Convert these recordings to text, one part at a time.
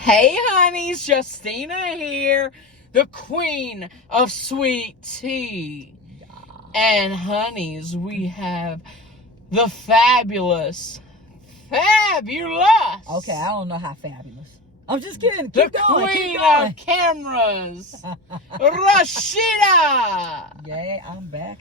Hey honeys, Justina here, the queen of sweet tea. And honeys, we have the fabulous. Okay, I don't know how fabulous. I'm just kidding. Keep going. Queen of cameras, Rashida. Yeah, I'm back.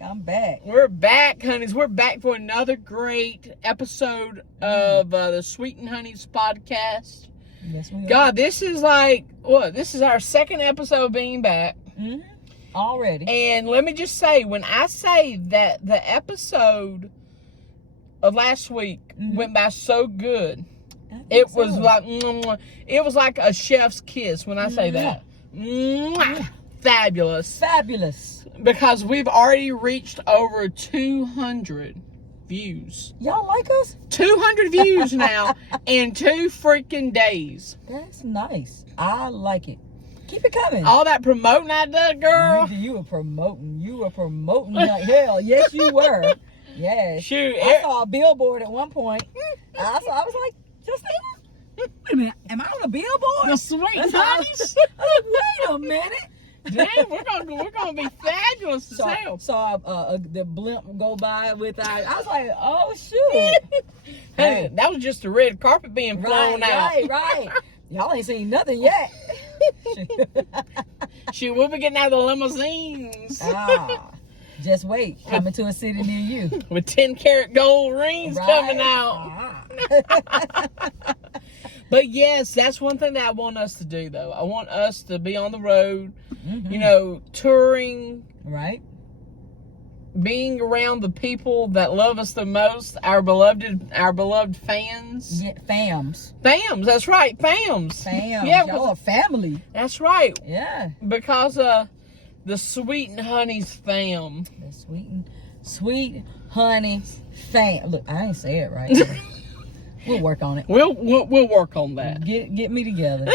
We're back, honeys. We're back for another great episode of the Sweeten Hunnies podcast. Yes, we are. God, this is like, what? This is our second episode being back. Mm-hmm. Already. And let me just say, when I say that the episode of last week went by so good, it was like a chef's kiss when I say that. Fabulous. Fabulous. Because we've already reached over 200 views. Y'all like us? 200 views now in 2 freaking days. That's nice. I like it. Keep it coming. All that promoting I did, girl. You were promoting. Like hell. Yes, you were. Yes. Shoot. I saw a billboard at one point. I was like, Justina, wait a minute. Am I on a billboard? The Sweeten Hunnies? I was like, wait a minute. Damn, we're gonna be fabulous as hell. Saw the blimp go by with I was like, oh shoot. Hey, that was just the red carpet being flown out. Right. Y'all ain't seen nothing yet. Shoot, we'll be getting out of the limousines. Just wait. Coming to a city near you. With 10-karat gold rings coming out. But yes, that's one thing that I want us to do, though. I want us to be on the road, touring. Right. Being around the people that love us the most, our beloved fans. Yeah, fams. Fams, that's right, fams. Fams. Yeah, y'all a family. That's right. Yeah. Because the Sweeten Hunnies fam. The Sweet Honey fam. Look, I ain't say it right. We'll work on it. We'll work on that. Get me together.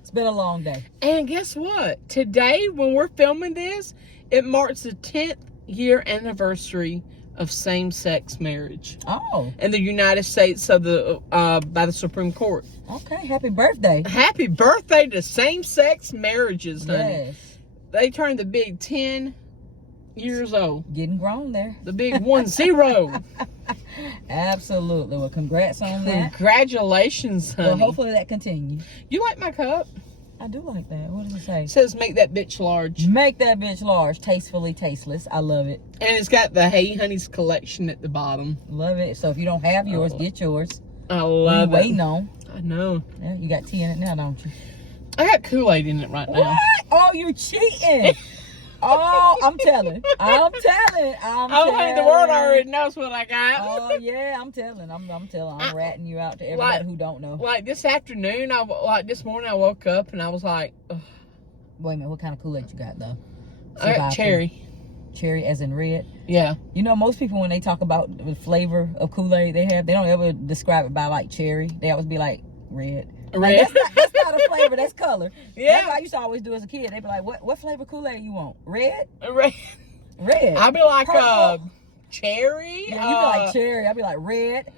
It's been a long day. And guess what? Today, when we're filming this, it marks the 10th year anniversary of same-sex marriage. Oh. In the United States of by the Supreme Court. Okay, happy birthday. Happy birthday to same-sex marriages, honey. Yes. They turned the big 10 years old. Getting grown there. The big 10. Absolutely. Well, congrats on that. Congratulations, honey. Well, hopefully that continues. You like my cup? I do like that. What does it say? It says, make that bitch large. Make that bitch large. Tastefully tasteless. I love it. And it's got the Hey Honeys collection at the bottom. Love it. So if you don't have yours, get yours. I love it. Waiting on. I know. Yeah, you got tea in it now, don't you? I got Kool-Aid in it right now. What? Oh, you're cheating. Oh, I'm telling. Oh, hey, the world already knows what I got. Oh, yeah, I'm telling. I'm ratting you out to everybody who don't know. Like this afternoon, this morning I woke up and I was like, ugh. Wait a minute, what kind of Kool-Aid you got, though? I got cherry. Cherry as in red? Yeah. You know, most people, when they talk about the flavor of Kool-Aid they don't ever describe it by, like, cherry. They always be like, red. Red. Like, that's not a flavor, that's color. Yeah. That's what I used to always do as a kid. They'd be like, what flavor Kool-Aid you want? Red? Red. I'd be like, purple. Cherry. Yeah, you'd be like cherry. I'd be like red.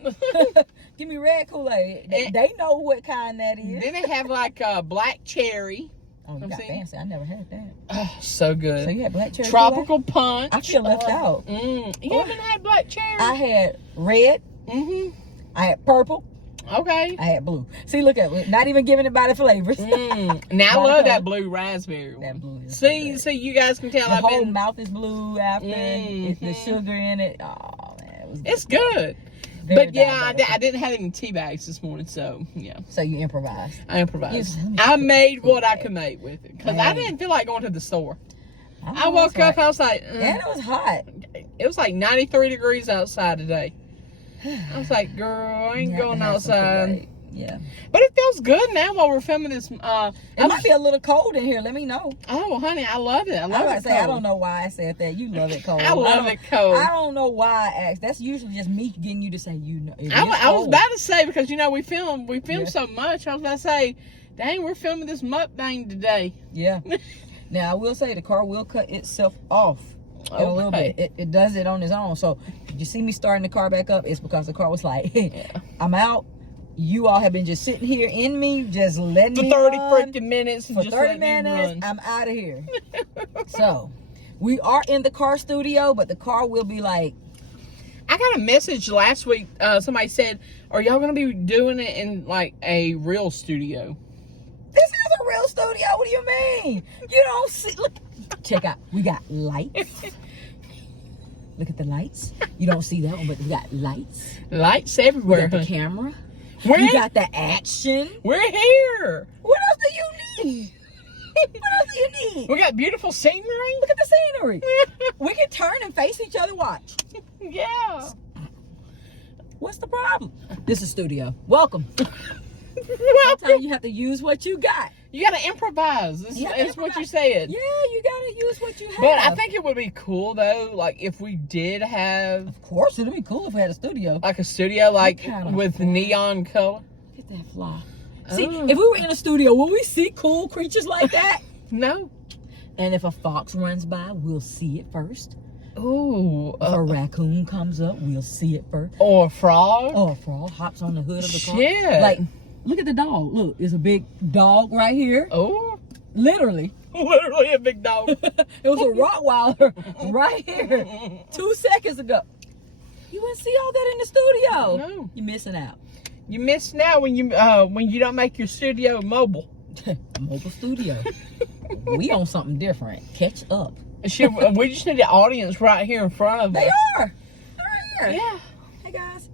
Give me red Kool-Aid. They know what kind that is. Then they have like black cherry. Oh, you got fancy. I never had that. Oh, so good. So you had black cherry Tropical punch. I feel left out. You haven't had black cherry? I had red. I had purple. Okay. I had blue. See, look at it. Not even giving it by the flavors. Now I love that blue raspberry one. That blue is see, you guys can tell the whole mouth is blue after the sugar in it. Oh man, it's good. But yeah, I didn't have any tea bags this morning, so yeah. So you improvised. I improvised. I made what I could make with it because I didn't feel like going to the store. I woke up, I was like, and it was hot. It was like 93 degrees outside today. I was like, girl, I ain't going outside. Yeah. But it feels good now while we're filming this. It might be a little cold in here. Let me know. Oh, honey, I love it. I don't know why I said that. You love it cold. I love it cold. I don't know why I asked. That's usually just me getting you to say, you know. I was about to say, because, you know, we film so much. I was about to say, dang, we're filming this mukbang today. Yeah. Now, I will say the car will cut itself off. In a little bit. It does it on its own. So, if you see me starting the car back up, it's because the car was like, I'm out. You all have been just sitting here in me, just letting For me 30 run. freaking minutes. For just 30 let me minutes, run. I'm out of here. So, we are in the car studio, but the car will be like... I got a message last week. Somebody said, are y'all going to be doing it in like a real studio? This is a real studio. What do you mean? You don't see... Look, check out. We got lights. Look at the lights. You don't see that one, but we got lights. Lights everywhere. We got the camera. We're, We got the action. we're here. What else do you need? What else do you need? We got beautiful scenery. Look at the scenery. We can turn and face each other. Watch. Yeah. What's the problem? This is studio. Welcome. Well, Sometimes you have to use what you got. you got to improvise. That's what you said. Yeah, you gotta use what you have. But I think it would be cool though, like if we did have of course, it'd be cool if we had a studio. like a studio, like kind of with fly? neon color. Get that fly. See, Oh. if we were in a studio, will we see cool creatures like that? No. And if a fox runs by, we'll see it first. Ooh. If a raccoon comes up, we'll see it first. Or a frog. Oh, a frog hops on the hood of the car. Shit. Like, look at the dog. Look, there's a big dog right here. Oh. Literally. Literally a big dog. It was a Rottweiler right here 2 seconds ago. You wouldn't see all that in the studio. No. You're missing out. You miss now when you don't make your studio mobile. Mobile studio. We on something different. Catch up. Shit, we just need the audience right here in front of They us. are. They're right here. Yeah. Hey guys.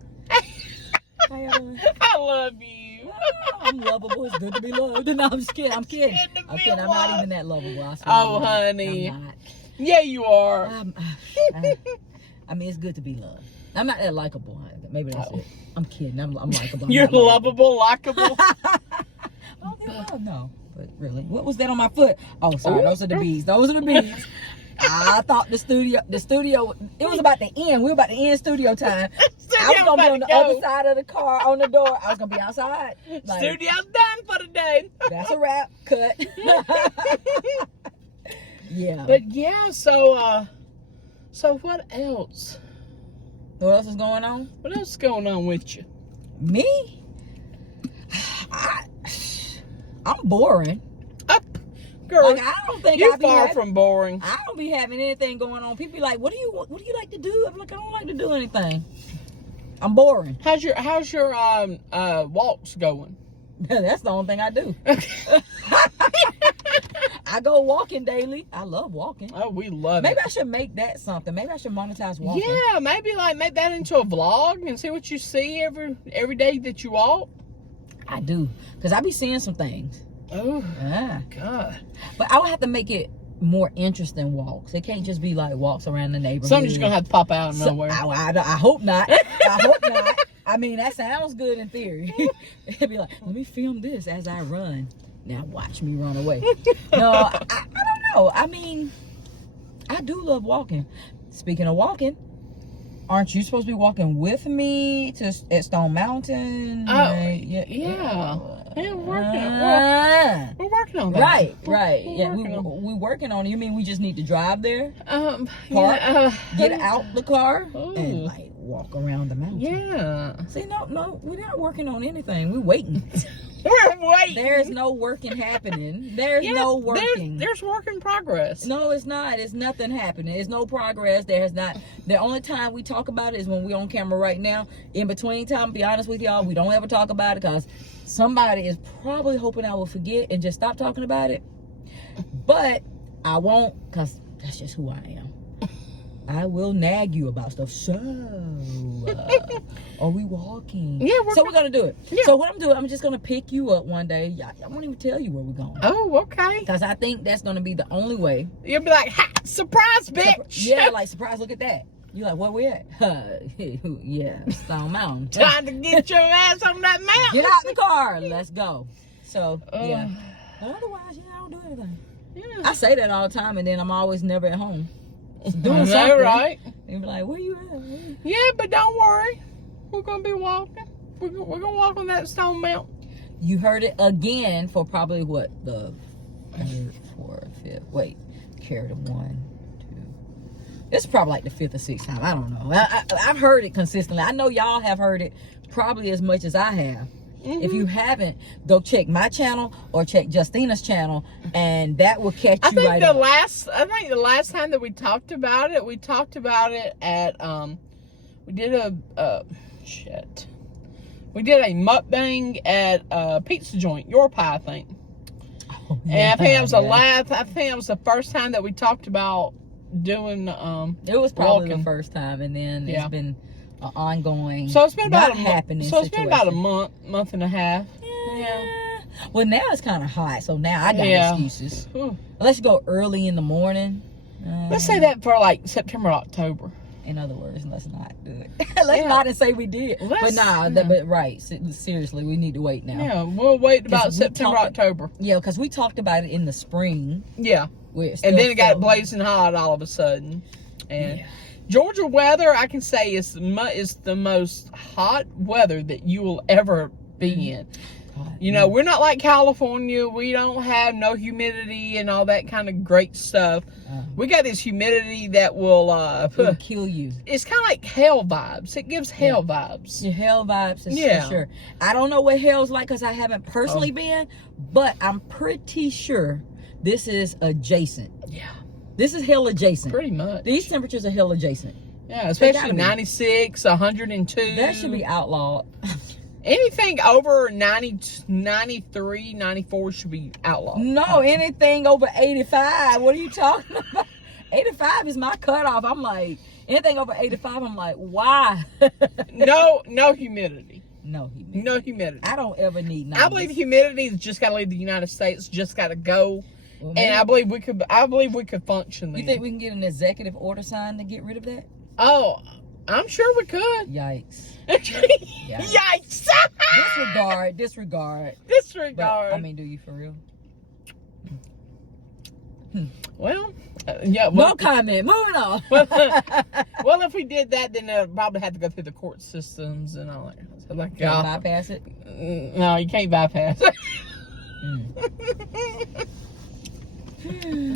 How y'all doing? I love you. Oh, I'm lovable. It's good to be loved. No, I'm just kidding. I'm kidding. It's good to I'm be kidding. I'm not loved. even that lovable. I swear Oh, I'm not. honey. I'm not. Yeah, you are. I mean, it's good to be loved. I'm not that likable. Maybe that's it. I'm kidding. I'm likable. I'm You're not lovable. lovable, likable. Oh, no. But really, what was that on my foot? Oh, sorry. Those are the bees. Those are the bees. I thought the studio, it was about to end. We were about to end studio time. I was going to be on the other side of the car on the door. I was going to be outside. Like, Studio's done for the day. that's a wrap. Cut. Yeah. But yeah, so what else? What else is going on? What else is going on with you? Me? I'm boring. Girl, Like, I don't think you're I be far having, from boring. I don't be having anything going on. People be like, what do you like to do? I'm like, I don't like to do anything. I'm boring. How's your walks going? That's the only thing I do. I go walking daily. I love walking. Oh, we love Maybe it. I should make that something. Maybe I should monetize walking. Yeah, maybe like make that into a vlog and see what you see every day that you walk. I do. Because I be seeing some things. Oh, Ah. God. But I would have to make it more interesting walks. It can't just be like walks around the neighborhood. Something's just going to have to pop out of So, nowhere. I hope not. I hope not. I mean, that sounds good in theory. It'd be like, let me film this as I run. Now watch me run away. No, I don't know. I mean, I do love walking. Speaking of walking, aren't you supposed to be walking with me at Stone Mountain? Oh, Like, yeah. Yeah, we're working on that. Right. We're Yeah, working on- we working on it. You mean we just need to drive there, Park, Park, get out the car, Ooh. and like walk around the mountain? Yeah. See, no, we're not working on anything. We're waiting. We're waiting. There's no working happening. There's no working. There's work in progress. No, it's not. It's nothing happening. There's no progress. There's not. The only time we talk about it is when we're on camera right now. In between time, be honest with y'all, we don't ever talk about it because somebody is probably hoping I will forget and just stop talking about it. But I won't, because that's just who I am. I will nag you about stuff. So, are we walking? Yeah, we're gonna do it. Yeah. So what I'm doing, I'm just gonna pick you up one day. I won't even tell you where we're going. Oh, okay. Because I think that's gonna be the only way. You'll be like, ha, surprise, bitch. Yeah, like, surprise, look at that. You're like, where we at? Yeah, Stone Mountain. Trying to get your ass on that mountain. Get out the car. Let's go. So, yeah. Uh. Otherwise, yeah, I don't do anything. Yeah. I say that all the time, and then I'm always never at home. Doing I know, something. right? And be like, where you at? Yeah, but don't worry. We're going to be walking. We're going to walk on that Stone Mountain. You heard it again for probably what? The third, fourth, fifth. Wait. Carried it 1, 2. It's probably like the 5th or 6th time. I don't know. I've heard it consistently. I know y'all have heard it probably as much as I have. If you haven't, go check my channel or check Justina's channel, and that will catch you right up. I think the last time that we talked about it at we did a mukbang at a pizza joint, Your Pie, I think. Oh, yeah, and I think that was the first time that we talked about doing it was probably the first time, and then it's been an ongoing. So it's been about been about a month and a half. Yeah. Well, now it's kind of hot, so now I got excuses. Let's go early in the morning. Let's say that for like September, October. In other words, let's not do it. Let's not say we did. But right. Seriously, we need to wait now. Yeah, we'll wait about September, October. Yeah, because we talked about it in the spring. Yeah. And then it got blazing hot all of a sudden. And Georgia weather, I can say, is the most hot weather that you will ever be in. You know, we're not like California. We don't have no humidity and all that kind of great stuff. We got this humidity that will kill you. It's kind of like hell vibes. It gives hell vibes. Your hell vibes is for sure. I don't know what hell's like because I haven't personally been, but I'm pretty sure this is adjacent. Yeah. This is hell adjacent. Pretty much. These temperatures are hell adjacent. Yeah, especially 96, 102. That should be outlawed. Anything over 90, 93, 94 should be outlawed. No, anything over 85. What are you talking about? 85 is my cutoff. I'm like, anything over 85, I'm like, why? No humidity. No humidity. No humidity. I don't ever need 90s. I believe humidity's just got to leave the United States. Just got to go. Well, and I believe we could function there. You think we can get an executive order signed to get rid of that? Oh, I'm sure we could. Yikes. Yikes. Disregard. Disregard. But, I mean, do you for real? Well, no comment. Moving on. Well, if we did that, then they'd probably have to go through the court systems and all that. So like, can you bypass it? No, you can't bypass it.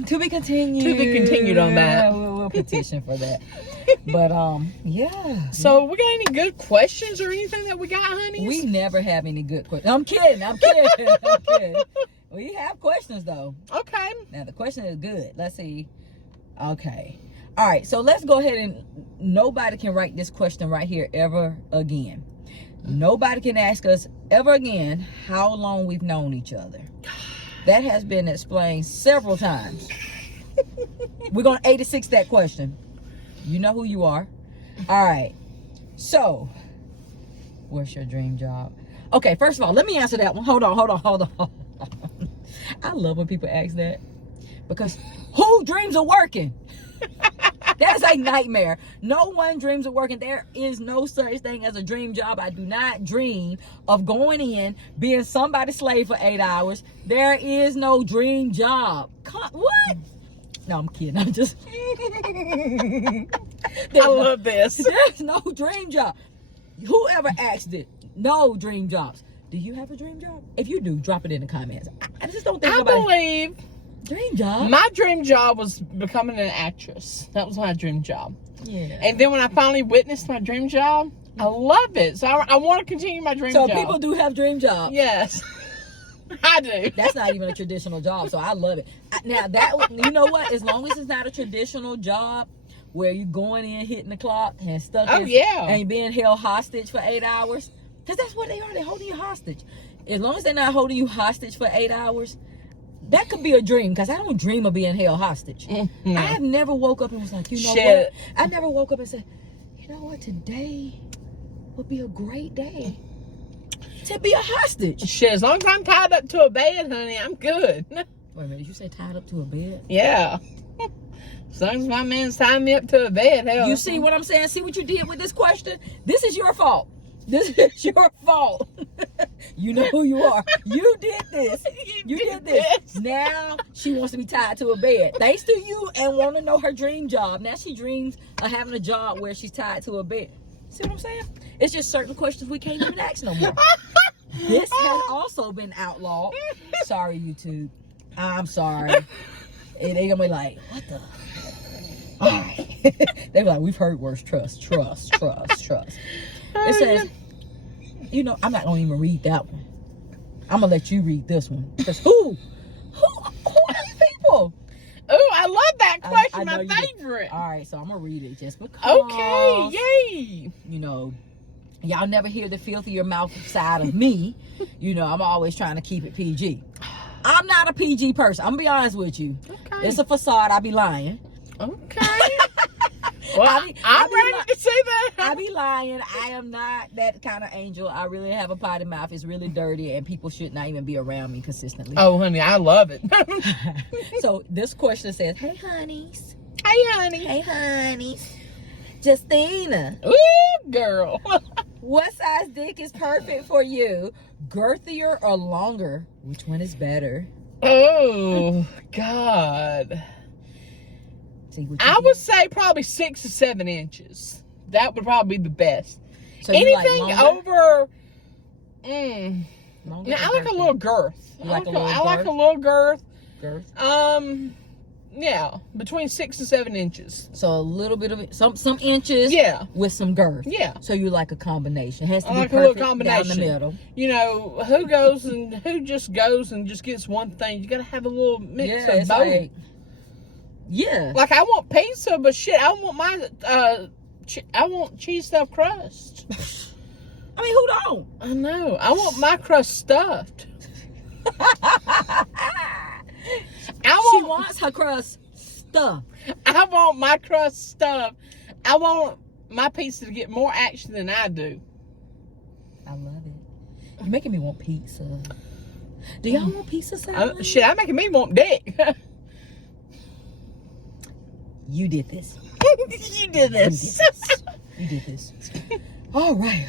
To be continued. To be continued on that. We'll petition for that. But yeah. So we got any good questions or anything that we got, honey? We never have any good questions. I'm kidding. We have questions though. Okay. Now the question is good. Let's see. Okay. All right. So let's go ahead and nobody can write this question right here ever again. Nobody can ask us ever again how long we've known each other. That has been explained several times. We're going to 86 that question. You know who you are. All right. So, what's your dream job? Okay, first of all, let me answer that one. Hold on. I love when people ask that. Because who dreams of working? That is a nightmare. No one dreams of working. There is no such thing as a dream job. I do not dream of going in, being somebody's slave for 8 hours. There is no dream job. What? No, I'm kidding. I'm just... I love this. There's no dream job. Whoever asked it, no dream jobs. Do you have a dream job? If you do, drop it in the comments. I just don't think believe... Dream job? My dream job was becoming an actress. That was my dream job. Yeah. And then when I finally witnessed my dream job, I love it. So I want to continue my dream job. So people do have dream jobs? Yes. I do. That's not even a traditional job, so I love it. Now, you know what? As long as it's not a traditional job where you're going in, hitting the clock, and stuck and being held hostage for 8 hours, because that's what they are. They're holding you hostage. As long as they're not holding you hostage for 8 hours, that could be a dream, because I don't dream of being held hostage. No. I have never woke up and was like, you know what? I never woke up and said, you know what? Today would be a great day to be a hostage. Shit, as long as I'm tied up to a bed, honey, I'm good. Wait a minute, you say tied up to a bed? Yeah. As long as my man's tying me up to a bed, hell. You see what I'm saying? See what you did with this question? This is your fault. This is your fault. You know who you are. You did this. You did this. Now she wants to be tied to a bed. Thanks to you and want to know her dream job. Now she dreams of having a job where she's tied to a bed. See what I'm saying? It's just certain questions we can't even ask no more. This has also been outlawed. Sorry, YouTube. I'm sorry. And they gonna be like, what the? All right. They be like, we've heard worse. Trust. It says, you know, I'm not gonna even read that one. I'm gonna let you read this one. Because who are these people? Oh, I love that question. I My favorite. All right, so I'm gonna read it just because. Okay, yay. You know, y'all never hear the filthier mouth side of me. You know, I'm always trying to keep it PG. I'm not a PG person. I'm gonna be honest with you. Okay. It's a facade. I be lying. Okay. Well, I'm ready to see that. I be lying. I am not that kind of angel. I really have a potty mouth. It's really dirty, and people should not even be around me consistently. Oh, honey, I love it. So this question says, "Hey, honeys. Hey, honey. Hey, honeys. Justina. Ooh, girl. What size dick is perfect for you? Girthier or longer? Which one is better?" Oh, God. See, I would say probably 6 to 7 inches. That would probably be the best. So you like Anything longer? over... Longer Now, I like a little girth. You like a little I like a little girth. girth? Yeah, between 6 and 7 inches. So a little bit of some inches. Yeah. With some girth. Yeah. So you like a combination. It has to I be like a little perfect combination. down the middle. You know, who goes and who just goes and just gets one thing? You gotta have a little mix of it's both. like, yeah. Like I want pizza, but shit, I want my I want cheese stuffed crust. I mean, who don't? I know. I want my crust stuffed. She wants her crust stuffed. I want my crust stuffed. I want my pizza to get more action than I do. I love it. You're making me want pizza. Do y'all want pizza salad? Shit, I'm making me want dick. You did this. You did this. You did this. All right.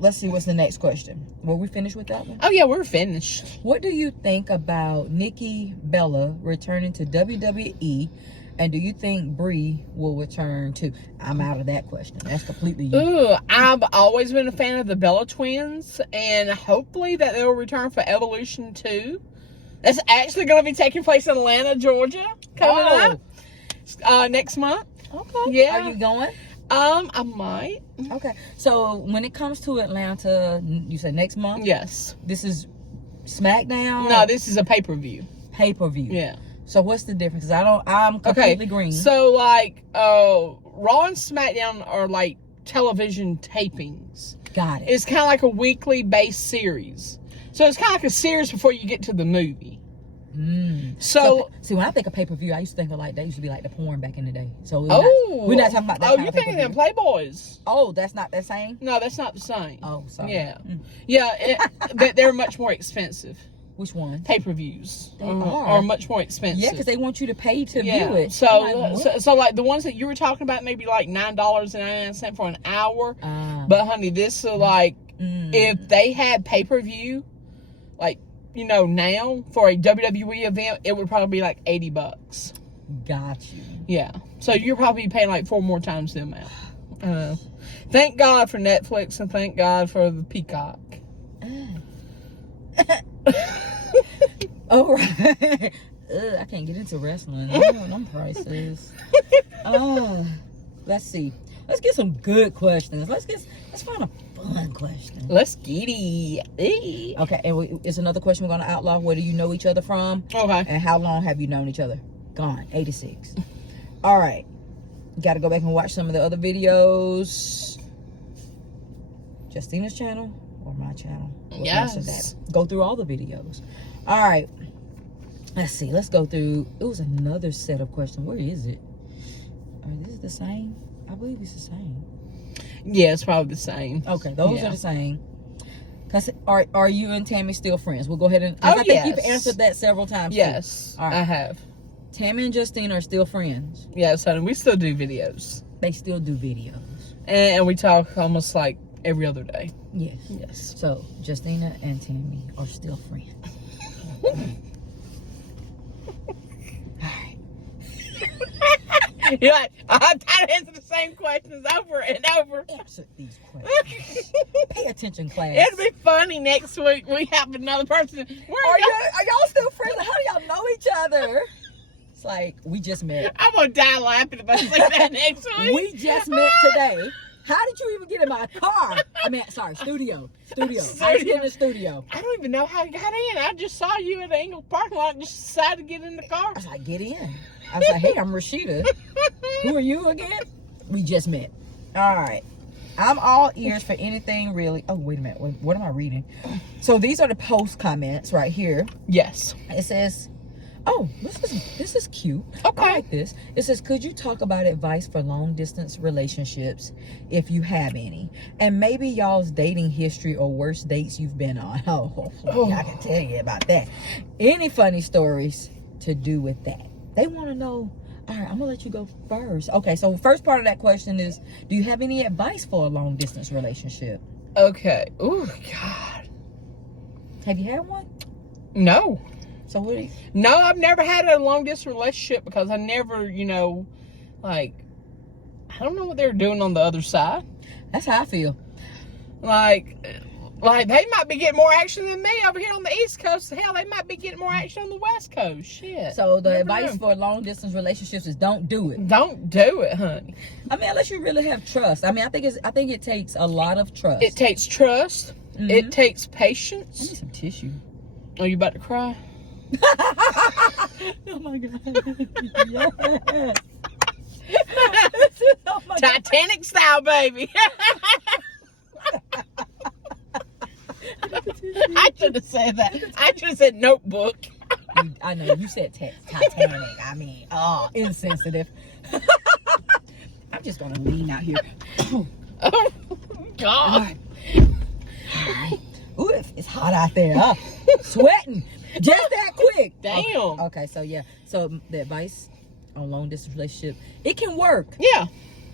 Let's see what's the next question. Were we finished with that one? Oh yeah, we're finished. What do you think about Nikki Bella returning to WWE? And do you think Brie will return too? I'm out of that question. That's completely you. Ooh, I've always been a fan of the Bella twins, and hopefully that they'll return for Evolution 2. That's actually going to be taking place in Atlanta, Georgia, coming up next month. Okay. Yeah. Are you going? I might. Okay. So when it comes to Atlanta, you said next month? Yes. This is SmackDown? No, this is a pay-per-view. Pay-per-view. Yeah. So what's the difference? I'm completely green. So like Raw and SmackDown are like television tapings. Got it. It's kind of like a weekly based series. So it's kind of like a series before you get to the movie. So see, when I think of pay-per-view, I used to think of like, that used to be like the porn back in the day. So we're not talking about that. Oh, you're thinking of Playboys. Oh, that's not the same? No, that's not the same. Oh, sorry. Yeah. Yeah, they're much more expensive. Which one? Pay-per-views They are much more expensive. Yeah, because they want you to pay to view it. So like the ones that you were talking about, maybe like $9.99 for an hour. But honey, this is like if they had pay-per-view, like now for a WWE event, it would probably be like $80. Got you. Yeah. So you're probably paying like 4 more times the amount. Thank God for Netflix and thank God for the Peacock. All right. I can't get into wrestling. I don't know them prices. Let's see. Let's get some good questions. Let's find a fun question. Let's get it. Okay, and it's another question we're gonna outlaw. Where do you know each other from? Okay. And how long have you known each other? Gone. 86. All right. Got to go back and watch some of the other videos. Justina's channel or my channel? Yes. Go through all the videos. All right. Let's see. Let's go through. It was another set of questions. Where is it? Is it the same? I believe it's the same. Yeah, it's probably the same. Okay, those are the same. Cause are you and Tammy still friends? We'll go ahead and. I think you've answered that several times. Yes, all right. I have. Tammy and Justina are still friends. Yes, honey. We still do videos. They still do videos. And we talk almost like every other day. Yes. Yes. So Justina and Tammy are still friends. You're like, I'm tired of answering the same questions over and over. Answer these questions. Pay attention, class. It'll be funny next week. We have another person. Are y'all still friends? How do y'all know each other? It's like, we just met. I'm going to die laughing if I say that next week. We just met today. How did you even get in my car? I mean, sorry, studio. How did you get in the studio? I don't even know how you got in. I just saw you at the Engle parking lot and just decided to get in the car. I was like, get in. I was like, hey, I'm Rashida. Who are you again? We just met. All right. I'm all ears for anything really. Oh, wait a minute. What am I reading? So these are the post comments right here. Yes. It says, oh, this is cute. Okay. I like this. It says, could you talk about advice for long distance relationships if you have any? And maybe y'all's dating history or worst dates you've been on. Oh, I can tell you about that. Any funny stories to do with that? They want to know. All right, I'm gonna let you go first. Okay, so first part of that question is, do you have any advice for a long distance relationship? Okay. Oh, God. Have you had one? No. So what do you... No, I've never had a long distance relationship because I never, I don't know what they're doing on the other side. That's how I feel. Like they might be getting more action than me over here on the East Coast. Hell, they might be getting more action on the West Coast. Shit. So the advice for long distance relationships is don't do it. Don't do it, honey. I mean, unless you really have trust. I mean, I think it takes a lot of trust. It takes trust. Mm-hmm. It takes patience. I need some tissue. Are you about to cry? Oh my God. Yes. Oh my Titanic God. Style, baby. I should have said that. I should have said notebook. I know, you said Titanic. I mean, insensitive. I'm just going to lean out here. Oh, God. All right. Ooh, it's hot out there. Huh? Sweating. Just that quick. Damn. Okay, so yeah. So the advice on long distance relationship, it can work. Yeah.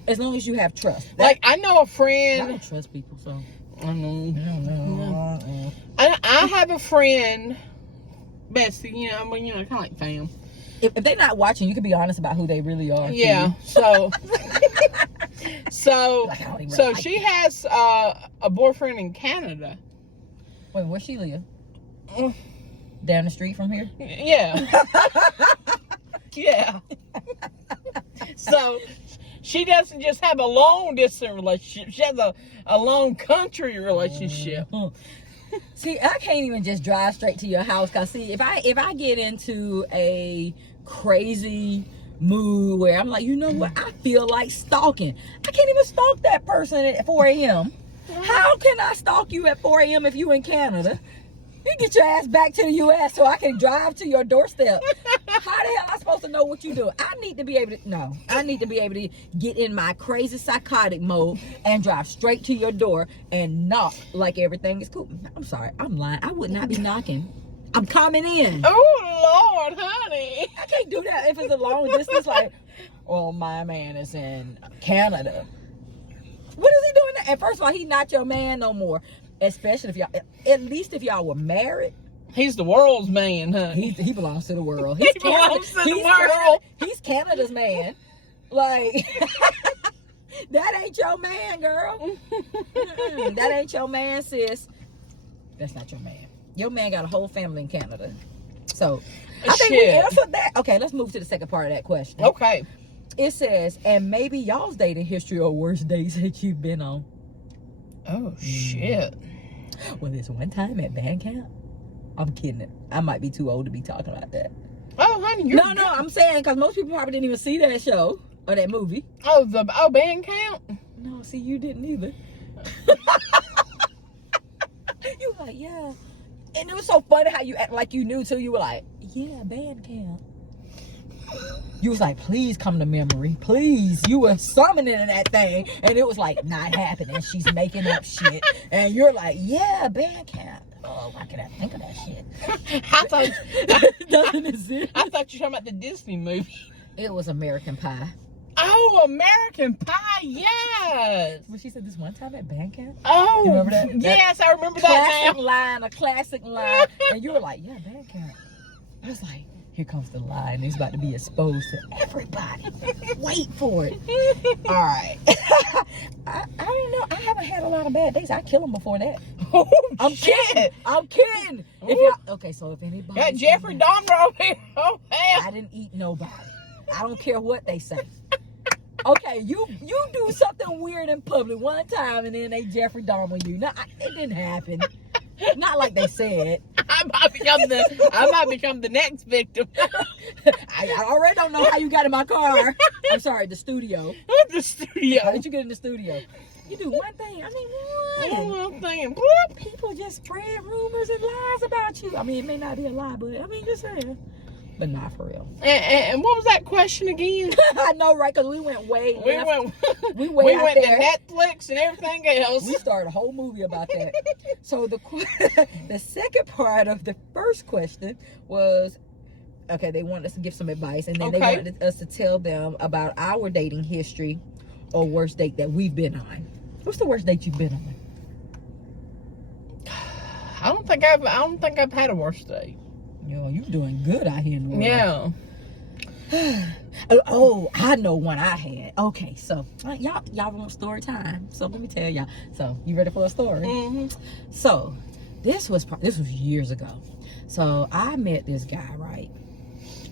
As long as you have trust. I know a friend. I don't trust people, so. I know. I have a friend, Bessie, kind of like fam. If they're not watching, you can be honest about who they really are. Yeah. So she has a boyfriend in Canada. Wait, where she live? Down the street from here? Yeah. Yeah. So she doesn't just have a long distance relationship. She has a long country relationship. See, I can't even just drive straight to your house. Cause see, if I get into a crazy mood where I'm like, you know what, I feel like stalking. I can't even stalk that person at 4 a.m. How can I stalk you at 4 a.m. if you in Canada? You get your ass back to the U.S. so I can drive to your doorstep. How the hell am I supposed to know what you do? I need to be able to get in my crazy psychotic mode and drive straight to your door and knock like everything is cool. I'm sorry, I'm lying. I would not be knocking. I'm coming in. Oh, Lord, honey. I can't do that if it's a long distance. Like, well, my man is in Canada. What is he doing? And first of all, he's not your man no more. Especially if y'all, at least if y'all were married. He's the world's man, honey. He belongs to the world. He belongs to the world. He's Canada's man. Like, that ain't your man, girl. That ain't your man, sis. That's not your man. Your man got a whole family in Canada. So, I think we answered that. Okay, let's move to the second part of that question. Okay. It says, and maybe y'all's dating history or worst dates that you've been on. Oh, shit. Well, this one time at band camp, I'm kidding. I might be too old to be talking about that. Oh, honey, No, I'm saying because most people probably didn't even see that show or that movie. Oh, band camp? No, see, you didn't either. You were like, yeah. And it was so funny how you act like you knew too. You were like, yeah, band camp. You was like, please come to memory. Please. You were summoning that thing. And it was like, not happening. She's making up shit. And you're like, yeah, band camp. Oh, why can't I think of that shit? I thought doesn't exist. I thought you were talking about the Disney movie. It was American Pie. Oh, American Pie, yes. When she said this one time at band camp. Oh, you remember that? Yes, I remember that now. A classic line. And you were like, yeah, band camp. I was like, here comes the lie, and it's about to be exposed to everybody. Wait for it. All right. I don't know. I haven't had a lot of bad days. I kill them before that. Oh, I'm kidding. I'm kidding. Okay, so if anybody got Jeffrey Dahmer over here. Oh, hell. I didn't eat nobody. I don't care what they say. Okay, you do something weird in public one time and then they Jeffrey Dahmer you. No, it didn't happen. Not like they said. I might become the next victim. I already don't know how you got in my car. I'm sorry, the studio. The studio. How did you get in the studio? You do one thing. One thing. People just spread rumors and lies about you. I mean, it may not be a lie, but I mean, just saying. But not for real. And what was that question again? I know, right? Because we went way We went to Netflix and everything else. We started a whole movie about that. So the second part of the first question was, okay, they wanted us to give some advice, and then they wanted us to tell them about our dating history or worst date that we've been on. What's the worst date you've been on? I don't think I've had a worst date. Yo, you doing good out here in the world. Yeah. Oh, I know one I had. Okay, so y'all want story time. So let me tell y'all. So you ready for a story? Mm-hmm. So this was years ago. So I met this guy, right?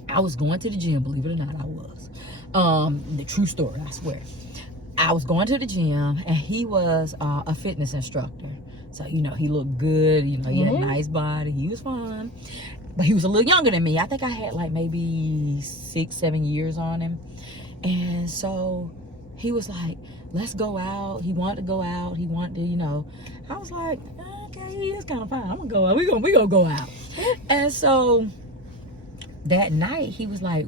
I was going to the gym, believe it or not, I was. The true story, I swear. I was going to the gym and he was a fitness instructor. So, you know, he looked good, you know, he had a nice body, he was fun. But he was a little younger than me. I think I had like maybe 6-7 years on him. And so he was like, let's go out. He wanted to go out. He wanted to, you know. I was like, okay, he is kind of fine. I'm going to go out. We gonna go out. And so that night he was like,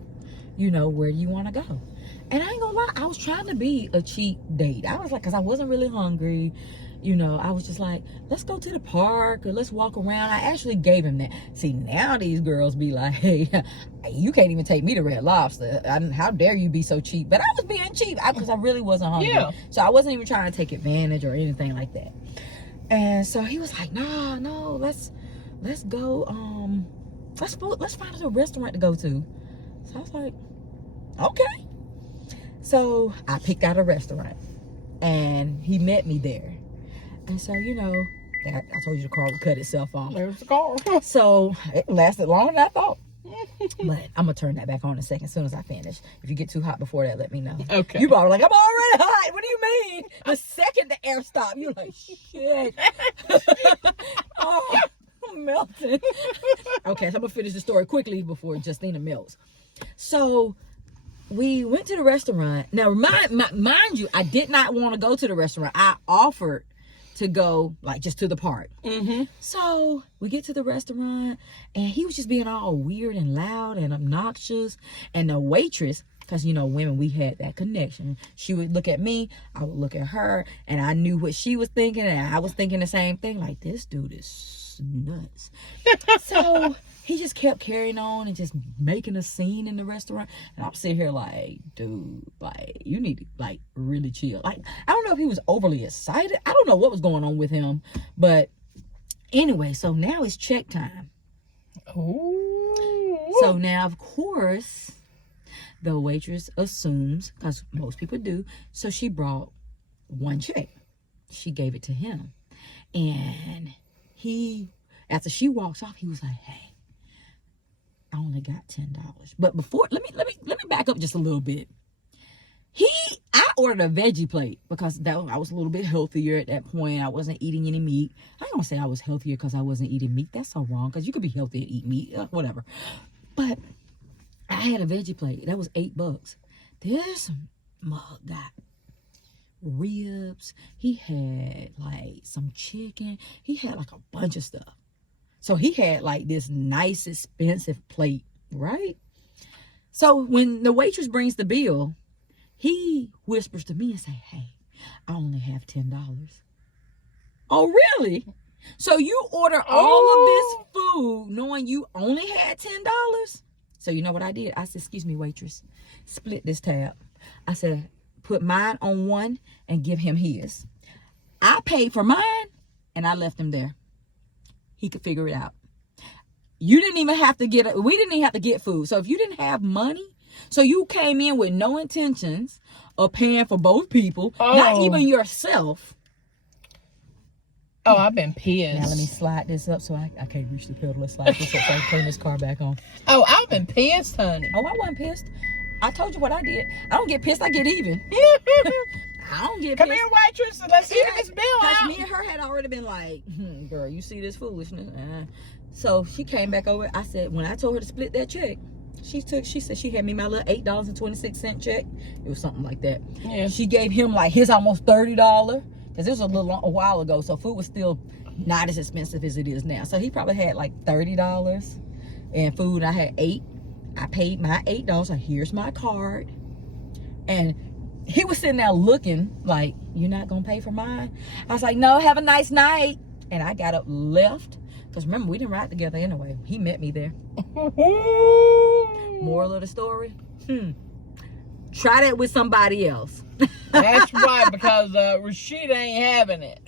you know, where do you want to go? And I ain't gonna lie, I was trying to be a cheap date. I was like, because I wasn't really hungry. You know, I was just like, let's go to the park or let's walk around. I actually gave him that. See, now these girls be like, hey, you can't even take me to Red Lobster. How dare you be so cheap? But I was being cheap because I really wasn't hungry. Yeah. So I wasn't even trying to take advantage or anything like that. And so he was like, no, let's go. Let's find us a restaurant to go to. So I was like, okay. So I picked out a restaurant and he met me there. And so, you know, I told you the car would cut itself off. There's the car. So it lasted longer than I thought. But I'm going to turn that back on in a second as soon as I finish. If you get too hot before that, let me know. Okay. You probably like, I'm already hot. What do you mean? The second the air stopped, you're like, shit. Oh, I'm melting. Okay, so I'm going to finish the story quickly before Justina melts. So we went to the restaurant. Now, mind you, I did not want to go to the restaurant. I offered to go like just to the park. Mm-hmm. So we get to the restaurant and he was just being all weird and loud and obnoxious. And the waitress, because you know women, we had that connection. She would look at me, I would look at her, and I knew what she was thinking, and I was thinking the same thing. Like, this dude is nuts. So he just kept carrying on and just making a scene in the restaurant. And I'm sitting here like, dude, like, you need to, like, really chill. Like, I don't know if he was overly excited. I don't know what was going on with him. But anyway, so now it's check time. Ooh. So now, of course, the waitress assumes, because most people do, so she brought one check. She gave it to him. And after she walks off, he was like, hey, I only got $10. But before, let me back up just a little bit. I ordered a veggie plate because I was a little bit healthier at that point. I wasn't eating any meat. I don't say I was healthier because I wasn't eating meat. That's so wrong, because you could be healthy and eat meat, whatever. But I had a veggie plate. That was $8. This mug got ribs. He had like some chicken. He had like a bunch of stuff. So he had like this nice, expensive plate, right? So when the waitress brings the bill, he whispers to me and say, hey, I only have $10. Oh, really? So you order all of this food knowing you only had $10? So you know what I did? I said, excuse me, waitress, split this tab. I said, put mine on one and give him his. I paid for mine and I left him there. He could figure it out. You didn't even have to we didn't even have to get food. So if you didn't have money, so you came in with no intentions of paying for both people, not even yourself. Oh, I've been pissed. Now let me slide this up so I can't reach the pedal. Let's slide this up so I can turn this car back on. Oh, I've been pissed, honey. Oh, I wasn't pissed. I told you what I did. I don't get pissed. I get even. I don't get Come pissed. here, waitress, and let's see if this bill out. Me and her had already been like, girl, you see this foolishness? So she came back over. I said, when I told her to split that check, she said she had me my little $8.26 check. It was something like that. Yeah. She gave him like his almost $30 because it was a while ago, so food was still not as expensive as it is now. So he probably had like $30 and food. I had $8. I paid my $8. So here's my card, and he was sitting there looking like, you're not gonna pay for mine? I was like, no, have a nice night. And I got up, left. Because remember, we didn't ride together anyway. He met me there. Moral of the story? Try that with somebody else. That's right, because Rashida ain't having it.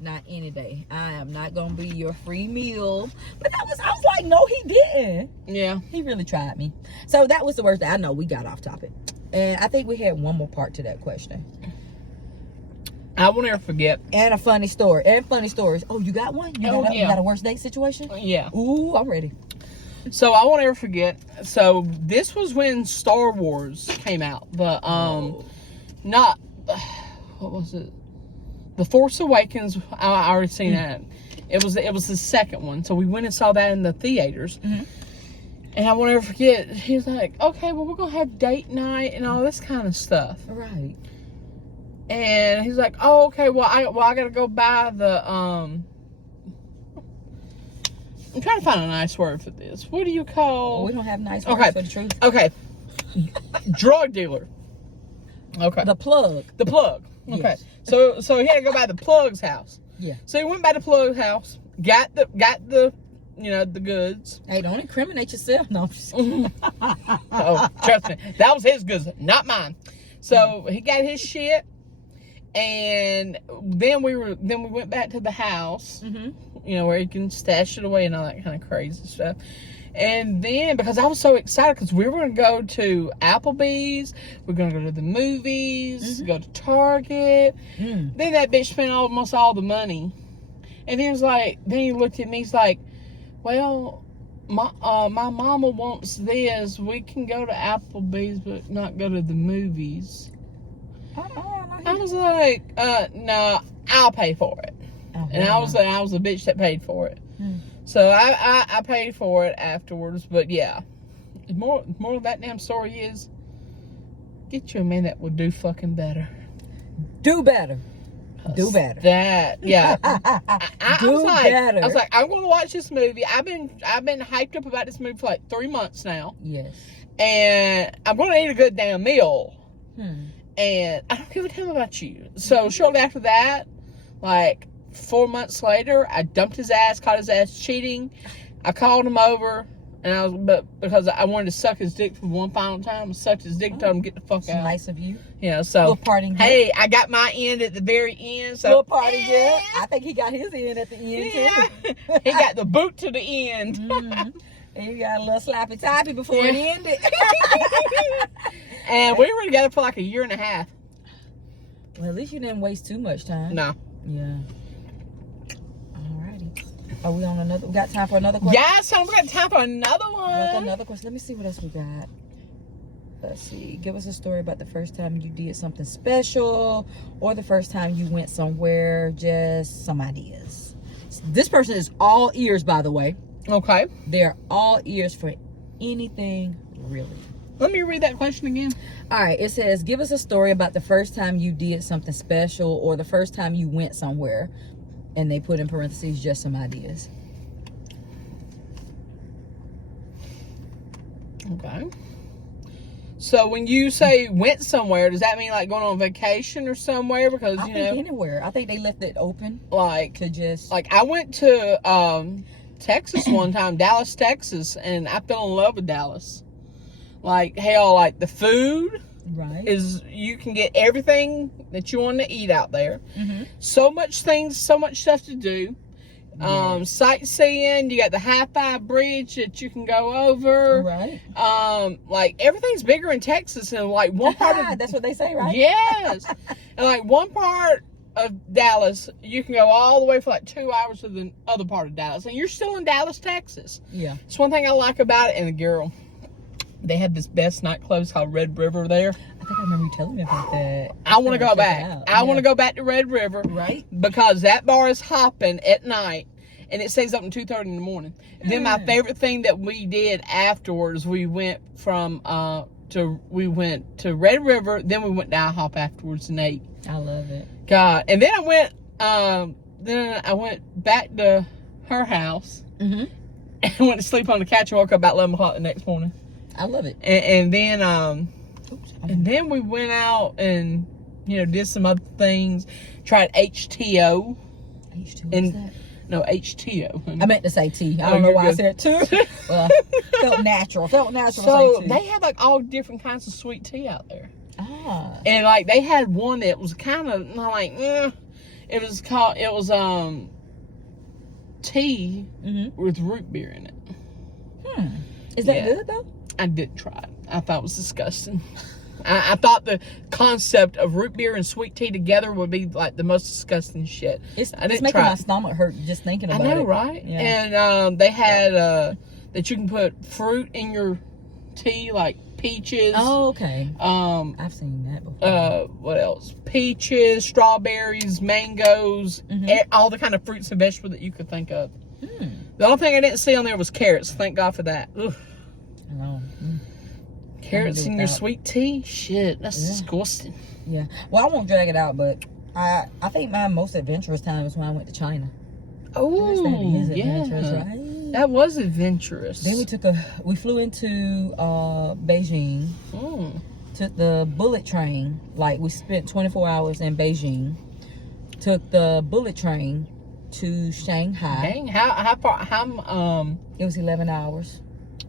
Not any day. I am not gonna be your free meal. But I was like, no, he didn't. Yeah. He really tried me. So that was the worst. I know we got off topic. And I think we had one more part to that question. I won't ever forget. And a funny story. And funny stories. Oh, you got one? You got a worst date situation? Yeah. Ooh, I'm ready. So I won't ever forget. So this was when Star Wars came out. What was it? The Force Awakens. I already seen that. It was the second one. So we went and saw that in the theaters. Mm-hmm. And I won't ever forget. He was like, okay, well, we're gonna have date night and all this kind of stuff. Right. And he's like, oh, okay, well, I gotta go buy the, I'm trying to find a nice word for this. What do you call? Oh, we don't have nice words for the truth. Okay. Drug dealer. Okay. The plug. The plug. Okay. Yes. So he had to go by the plug's house. Yeah. So he went by the plug's house, got the the goods. Hey, don't incriminate yourself. No. Oh, trust me. That was his goods, not mine. So he got his shit. And then we went back to the house, where you can stash it away and all that kind of crazy stuff. And then, because I was so excited, because we were going to go to Applebee's, we're going to go to the movies, go to Target. Then that bitch spent almost all the money. And then he looked at me, he's like, well, my mama wants this. We can go to Applebee's, but not go to the movies. I was like, no, I'll pay for it. Oh, and I was the bitch that paid for it. So I paid for it afterwards. But yeah, more of that damn story is, get you a man that will do fucking better. Do better. Do better. That, yeah. I was like, I'm going to watch this movie. I've been hyped up about this movie for like 3 months now. Yes. And I'm going to eat a good damn meal. And I don't give a damn about you. So shortly after that, like 4 months later, I dumped his ass, caught his ass cheating. I called him over, and because I wanted to suck his dick for one final time, I sucked his dick, told him get the fuck out. Nice of you. Yeah, so little parting gift. Hey, I got my end at the very end. So little parting gift. I think he got his end at the end too. He got the boot to the end. And you got a little slappy tappy before it ended. And we were together for like 1.5 years. Well, at least you didn't waste too much time. No. Yeah. Alrighty. Are we on another? We got time for another question? Yeah, son, we got time for another one. Another question. Let me see what else we got. Let's see. Give us a story about the first time you did something special, or the first time you went somewhere. Just some ideas. This person is all ears, by the way. Okay. They're all ears for anything, really. Let me read that question again. All right. It says, give us a story about the first time you did something special, or the first time you went somewhere. And they put in parentheses, just some ideas. Okay. So when you say went somewhere, does that mean like going on vacation or somewhere? Because I think anywhere. I think they left it open. Like to just like I went to Texas one time, Dallas, Texas, and I fell in love with Dallas. Like hell, like the food is, you can get everything that you want to eat out there. So much stuff to do. Sightseeing, you got the High-Five Bridge that you can go over. Like everything's bigger in Texas, and like one part of that's what they say, right? Yes. And like one part of Dallas, you can go all the way for like 2 hours to the other part of Dallas, and you're still in Dallas, Texas. Yeah. It's one thing I like about it. And the girl, They had this best nightclubs called Red River there. I think I remember you telling me about that. I want to go back. I want to go back to Red River. Right. Because that bar is hopping at night. And it stays up until 2:30 in the morning. And then my favorite thing that we did afterwards, we went to Red River, then we went to IHOP afterwards and ate. I love it. God. And then I went back to her house and went to sleep on the couch and woke up about 11 o'clock the next morning. I love it. And then we went out and did some other things. Tried HTO. HTO, what's that? No, HTO. I meant to say tea. I don't know why I said too. Well, felt natural. So they had like all different kinds of sweet tea out there. Ah. And like they had one that was kind of like, it was tea with root beer in it. Is that good though? I didn't try it. I thought it was disgusting. I thought the concept of root beer and sweet tea together would be like the most disgusting shit. It's making my stomach hurt just thinking about it. I know, right? Yeah. And they had that you can put fruit in your tea, like peaches. Oh, okay. I've seen that before. What else? Peaches, strawberries, mangoes, all the kind of fruits and vegetables that you could think of. The only thing I didn't see on there was carrots. Thank God for that. Ugh. I know. Carrots in your sweet tea? Shit, that's disgusting. Yeah. Well, I won't drag it out, but I think my most adventurous time was when I went to China. Oh, adventurous, right? That was adventurous. Then we flew into Beijing. Took the bullet train. Like we spent 24 hours in Beijing. Took the bullet train to Shanghai. Dang, how far? It was 11 hours.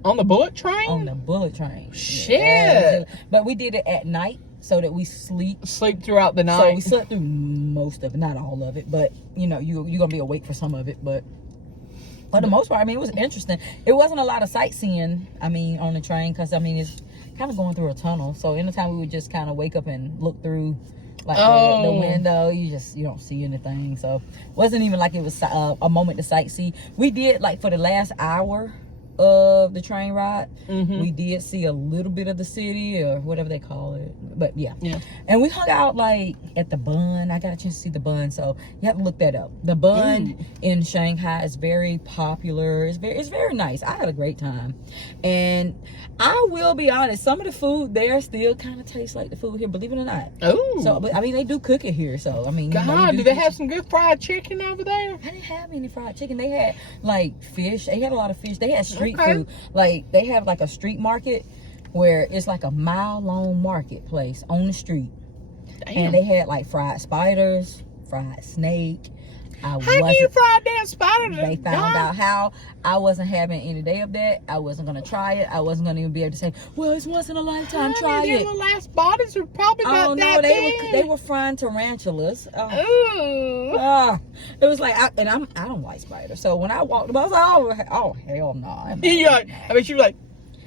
On the bullet train? On the bullet train. Shit. Yeah, but we did it at night so that we sleep throughout the night. So we slept through most of it, not all of it, but you're gonna be awake for some of it. But for the most part, I mean, it was interesting. It wasn't a lot of sightseeing. I mean, on the train, because I mean, it's kind of going through a tunnel. So anytime we would just kind of wake up and look through. Like the window, you don't see anything. So it wasn't even like it was a moment to sightsee. We did, like, for the last hour of the train ride, we did see a little bit of the city or whatever they call it, but yeah. And we hung out like at the Bund. I got a chance to see the Bund, so you have to look that up. The Bund in Shanghai is very popular. It's very nice. I had a great time, and I will be honest, some of the food there still kind of tastes like the food here, believe it or not. So but I mean, they do cook it here, so I mean, do they have some good fried chicken over there? I didn't have any fried chicken. They had like fish. They had a lot of fish. They had street food. Like they have like a street market where it's like a mile-long marketplace on the street. Damn. And they had like fried spiders, fried snake. How can you fry a damn spider? They found out how. I wasn't having any day of that. I wasn't gonna try it. I wasn't gonna even be able to say, well, it's once in a lifetime. Try it. The last bodies were probably about that big. They were frying tarantulas. It was like, I don't like spiders. So when I walked up, I was like, oh hell no. I bet you were like,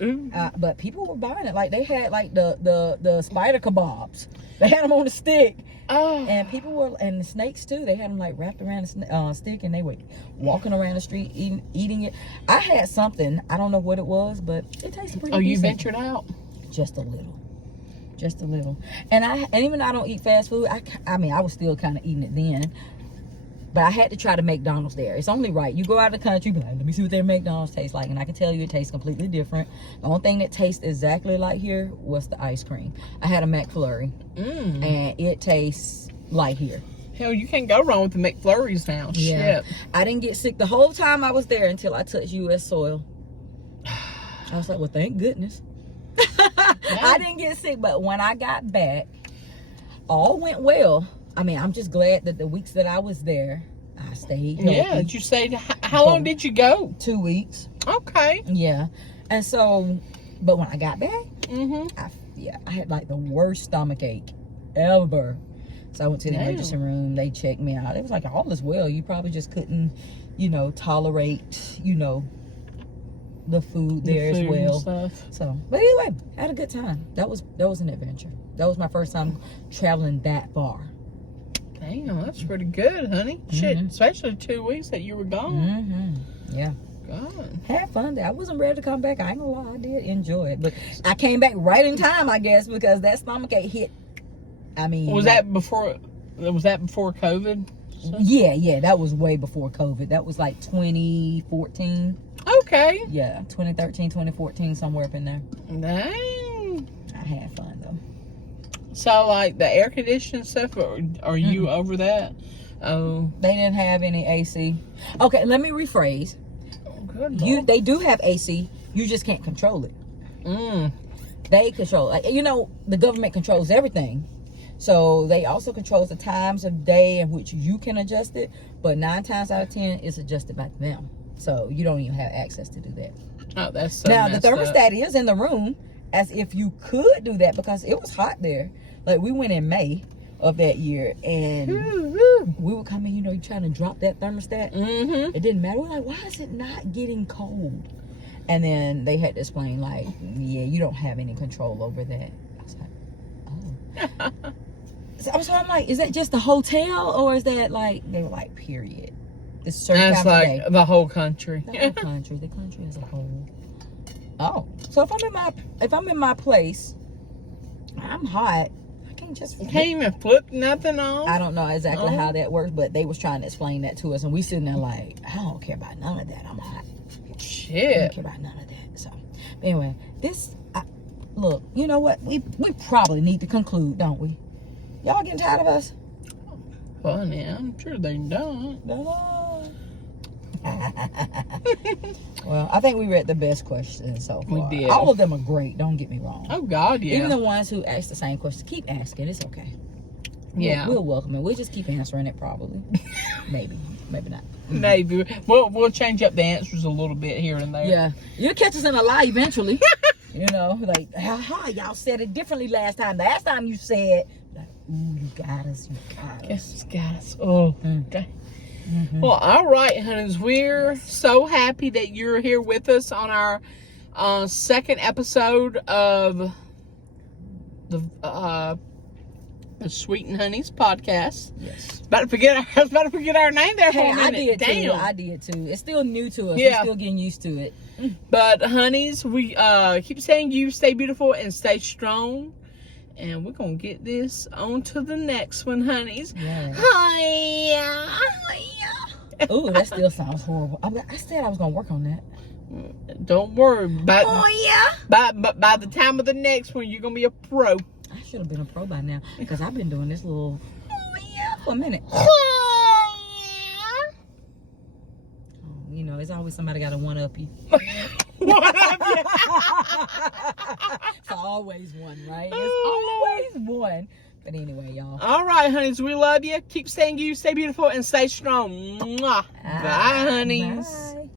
ooh. But people were buying it. Like they had like the spider kebabs. They had them on the stick. And people were, and the snakes too. They had them like wrapped around the stick, and they were walking around the street eating it. I had something. I don't know what it was, but it tasted pretty. You ventured out? Just a little. And even though I don't eat fast food, I mean, I was still kind of eating it then. But I had to try the McDonald's there. It's only right. You go out of the country, be like, let me see what their McDonald's tastes like. And I can tell you it tastes completely different. The only thing that tastes exactly like here was the ice cream. I had a McFlurry. And it tastes like here. Hell, you can't go wrong with the McFlurries now. Yeah. Shit. I didn't get sick the whole time I was there until I touched U.S. soil. I was like, well, thank goodness. I didn't get sick, but when I got back, all went well. I mean, I'm just glad that the weeks that I was there, I stayed healthy. Yeah, did you stay? How long did you go? 2 weeks. Okay. Yeah. And so, but when I got back, I had like the worst stomach ache ever. So I went to the emergency room. They checked me out. It was like, all is well. You probably just couldn't, tolerate, the food there as well. So, but anyway, I had a good time. That was an adventure. That was my first time traveling that far. Damn, that's pretty good, honey. Shit, especially 2 weeks that you were gone. Yeah. God. Had fun there. I wasn't ready to come back. I ain't gonna lie, I did enjoy it. But I came back right in time, I guess, because that stomachache hit. I mean, Was that before COVID? Yeah, that was way before COVID. That was like 2014. Okay. Yeah, 2013, 2014, somewhere up in there. Dang. I had fun though. So, like, the air conditioning stuff, are you over that? Oh. They didn't have any AC. Okay, let me rephrase. Good Lord. They do have AC. You just can't control it. They control, like, you know, the government controls everything. So they also controls the times of day in which you can adjust it. But 9 times out of 10, it's adjusted by them. So you don't even have access to do that. Oh, that's so Now, the messed thermostat up. is in the room as if you could do that because it was hot there. Like, we went in May of that year and we would come in, you know, you're trying to drop that thermostat. It didn't matter. We're like, why is it not getting cold? And then they had to explain, like, yeah, you don't have any control over that. I was like, oh. So I'm like, is that just the hotel or is that like, they were like, period. It's certain That's times of like day. the whole country. The whole country, the country as a whole. Oh, so if I'm in my place, I'm hot. I can't just. You can't even flip nothing on. I don't know exactly how that works, but they was trying to explain that to us, and we sitting there like, I don't care about none of that. I'm hot. I Shit. don't care about none of that. So, anyway, look, you know what? We probably need to conclude, don't we? Y'all getting tired of us? Funny, I'm sure they don't. No. Well, I think we read the best questions so far. We did. All of them are great. Don't get me wrong. Oh God, yeah. Even the ones who ask the same question, keep asking. It's okay. Yeah. We'll welcome it. We'll just keep answering it probably. Maybe not. Maybe we'll change up the answers a little bit here and there. Yeah, you'll catch us in a lie eventually. You know, like, y'all said it differently last time. Last time you said, like, ooh, you got us. Yes, guys. Oh. Okay. Well, all right, honeys. We're so happy that you're here with us on our second episode of the Sweeten Hunnies podcast. Yes. I was about to forget our name there for a minute. I did too. It's still new to us. We're still getting used to it. But honeys, we keep saying you stay beautiful and stay strong. And we're going to get this on to the next one, honeys. Yeah. Hi. Ooh, that still sounds horrible. I said I was going to work on that. Don't worry. By the time of the next one, you're going to be a pro. I should have been a pro by now because I've been doing this little for a minute. You know, there's always somebody got to one-up you. It's always one, right? It's always one. But anyway, y'all. All right, honeys. We love you. Keep staying you, stay beautiful, and stay strong. Mwah. Bye, honeys. Bye.